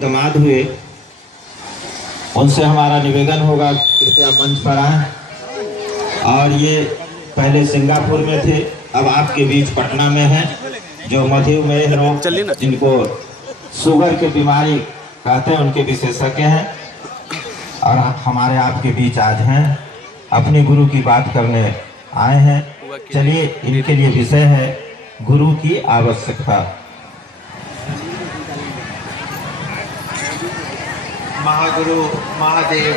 दामाद हुए, उनसे हमारा निवेदन होगा कृपया मंच पर आए। और ये पहले सिंगापुर में थे, अब आपके बीच पटना में हैं, जो मधुमेह रोग जिनको शुगर की बीमारी कहते हैं उनके विशेषज्ञ हैं और हमारे आपके बीच आज हैं, अपने गुरु की बात करने आए हैं। चलिए, इनके लिए विषय है गुरु की आवश्यकता। महागुरु महादेव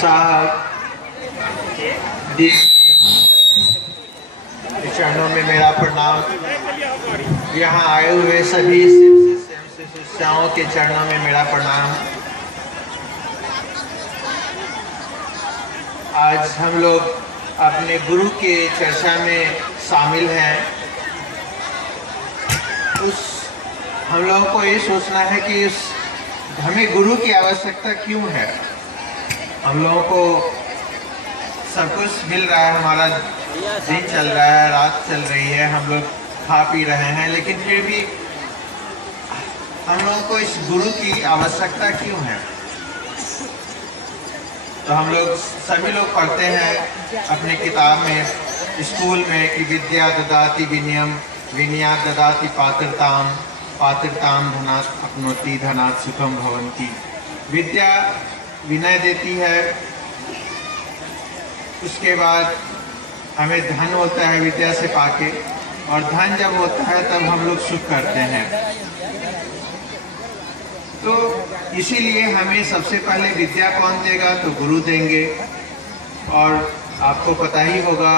साहब के चरणों में मेरा प्रणाम। यहाँ आए हुए सभी शिष्याओं के चरणों में मेरा प्रणाम। आज हम लोग अपने गुरु के चर्चा में शामिल हैं। हम लोगों को ये सोचना है कि हमें गुरु की आवश्यकता क्यों है। हम लोगों को सब कुछ मिल रहा है, हमारा दिन चल रहा है, रात चल रही है, हम लोग खा पी रहे हैं, लेकिन फिर भी हम लोगों को इस गुरु की आवश्यकता क्यों है। तो हम लोग सभी लोग पढ़ते हैं अपने किताब में, स्कूल में कि विद्या ददाति विनयम, विनयात् ददाति पात्रताम, पात्रताम धनात् अपनोति, धनात् सुखम भवन्ति। विद्या विनय देती है, उसके बाद हमें धन होता है विद्या से पाके, और धन जब होता है तब हम लोग सुख करते हैं। तो इसीलिए हमें सबसे पहले विद्या कौन देगा, तो गुरु देंगे। और आपको पता ही होगा,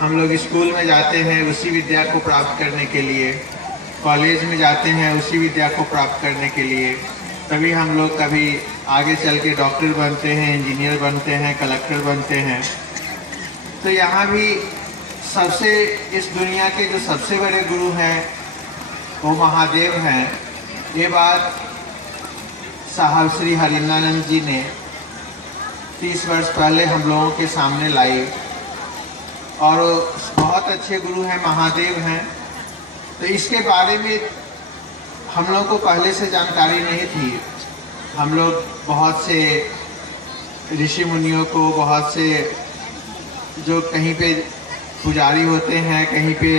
हम लोग स्कूल में जाते हैं उसी विद्या को प्राप्त करने के लिए, कॉलेज में जाते हैं उसी विद्या को प्राप्त करने के लिए, तभी हम लोग कभी आगे चल के डॉक्टर बनते हैं, इंजीनियर बनते हैं, कलेक्टर बनते हैं। तो यहाँ भी सबसे, इस दुनिया के जो सबसे बड़े गुरु हैं वो महादेव हैं। ये बात साहब श्री हरिनानंद जी ने 30 वर्ष पहले हम लोगों के सामने लाई, और बहुत अच्छे गुरु हैं, महादेव हैं। तो इसके बारे में हम लोगों को पहले से जानकारी नहीं थी। हम लोग बहुत से ऋषि मुनियों को, बहुत से जो कहीं पे पुजारी होते हैं, कहीं पे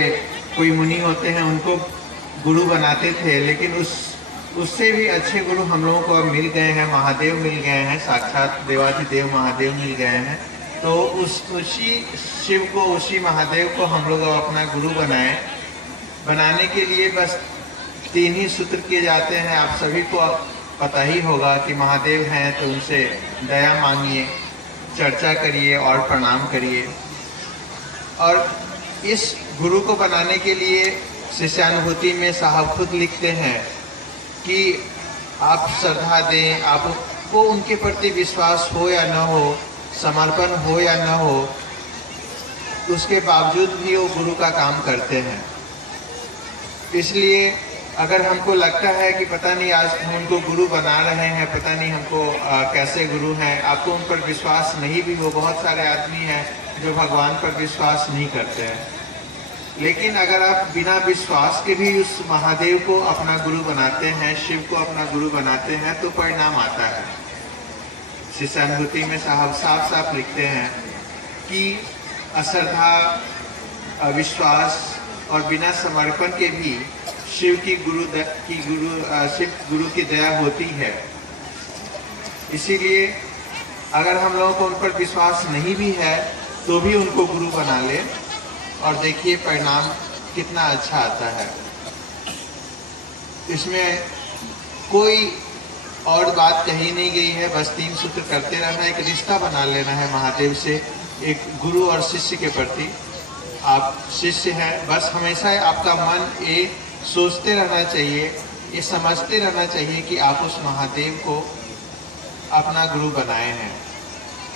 कोई मुनि होते हैं, उनको गुरु बनाते थे, लेकिन उससे भी अच्छे गुरु हम लोगों को अब मिल गए हैं। महादेव मिल गए हैं, साक्षात देवाधिदेव महादेव मिल गए हैं। तो उसी शिव को, उसी महादेव को हम लोग अपना गुरु बनाने के लिए बस 3 ही सूत्र किए जाते हैं। आप सभी को पता ही होगा कि महादेव हैं तो उनसे दया मांगिए, चर्चा करिए और प्रणाम करिए। और इस गुरु को बनाने के लिए शिष्यानुभूति में साहब खुद लिखते हैं कि आप श्रद्धा दें, आपको उनके प्रति विश्वास हो या न हो, समर्पण हो या न हो, उसके बावजूद भी वो गुरु का काम करते हैं। इसलिए अगर हमको लगता है कि पता नहीं आज हम उनको गुरु बना रहे हैं, पता नहीं हमको कैसे गुरु हैं, आपको उन पर विश्वास नहीं भी हो, बहुत सारे आदमी हैं जो भगवान पर विश्वास नहीं करते हैं, लेकिन अगर आप बिना विश्वास के भी उस महादेव को अपना गुरु बनाते हैं, शिव को अपना गुरु बनाते हैं, तो परिणाम आता है। शिष्यानुभूति में साहब साफ साफ लिखते हैं कि अश्रद्धा, अविश्वास और बिना समर्पण के भी शिव की गुरु की दया होती है। इसीलिए अगर हम लोगों को उन पर विश्वास नहीं भी है तो भी उनको गुरु बना ले, और देखिए परिणाम कितना अच्छा आता है। इसमें कोई और बात कही नहीं गई है, बस 3 सूत्र करते रहना, एक रिश्ता बना लेना है महादेव से, एक गुरु और शिष्य के प्रति। आप शिष्य हैं, बस हमेशा आपका मन ये सोचते रहना चाहिए, ये समझते रहना चाहिए कि आप उस महादेव को अपना गुरु बनाए हैं।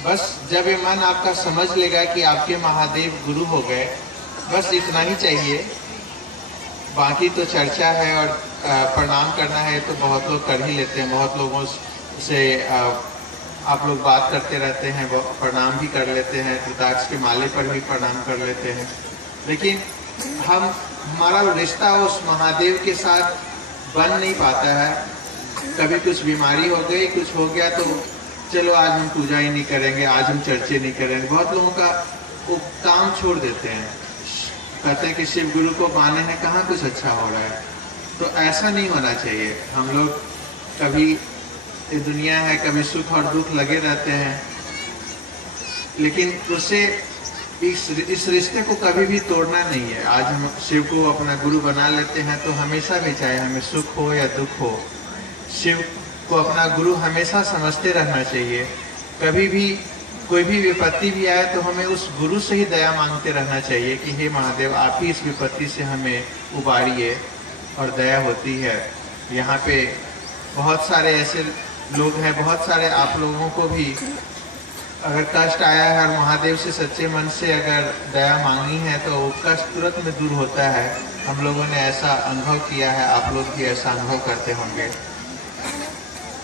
बस जब ये मन आपका समझ लेगा कि आपके महादेव गुरु हो गए, बस इतना ही चाहिए। बाकी तो चर्चा है और प्रणाम करना है तो बहुत लोग कर ही लेते हैं, बहुत लोगों से आप लोग बात करते रहते हैं, प्रणाम भी कर लेते हैं, रुद्राक्ष के माले पर भी प्रणाम कर लेते हैं, लेकिन हमारा रिश्ता उस महादेव के साथ बन नहीं पाता है। कभी कुछ बीमारी हो गई, कुछ हो गया तो चलो आज हम पूजा ही नहीं करेंगे, आज हम चर्चे नहीं करेंगे। बहुत लोगों का वो काम छोड़ देते हैं, कहते हैं कि शिव गुरु को माने हैं, कहाँ कुछ अच्छा हो रहा है। तो ऐसा नहीं होना चाहिए। हम लोग कभी, ये दुनिया है, कभी सुख और दुख लगे रहते हैं, लेकिन उससे इस रिश्ते को कभी भी तोड़ना नहीं है। आज हम शिव को अपना गुरु बना लेते हैं तो हमेशा भी, चाहे हमें सुख हो या दुख हो, शिव को अपना गुरु हमेशा समझते रहना चाहिए। कभी भी कोई भी विपत्ति भी आए तो हमें उस गुरु से ही दया मांगते रहना चाहिए कि हे महादेव, आप ही इस विपत्ति से हमें उबारिए, और दया होती है। यहाँ पे बहुत सारे ऐसे लोग हैं, बहुत सारे आप लोगों को भी अगर कष्ट आया है और महादेव से सच्चे मन से अगर दया मांगी है तो वो कष्ट तुरंत में दूर होता है। हम लोगों ने ऐसा अनुभव किया है, आप लोग भी ऐसा अनुभव करते होंगे।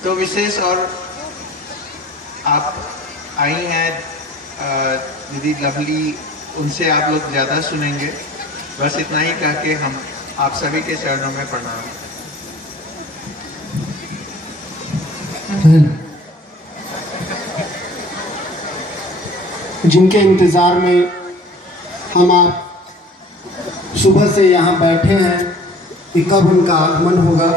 तो विशेष, और आप आई हैं दीदी लवली, उनसे आप लोग ज़्यादा सुनेंगे। बस इतना ही कह के हम आप सभी के चरणों में प्रणाम। जिनके इंतज़ार में हम आप सुबह से यहाँ बैठे हैं कि कब उनका आगमन होगा,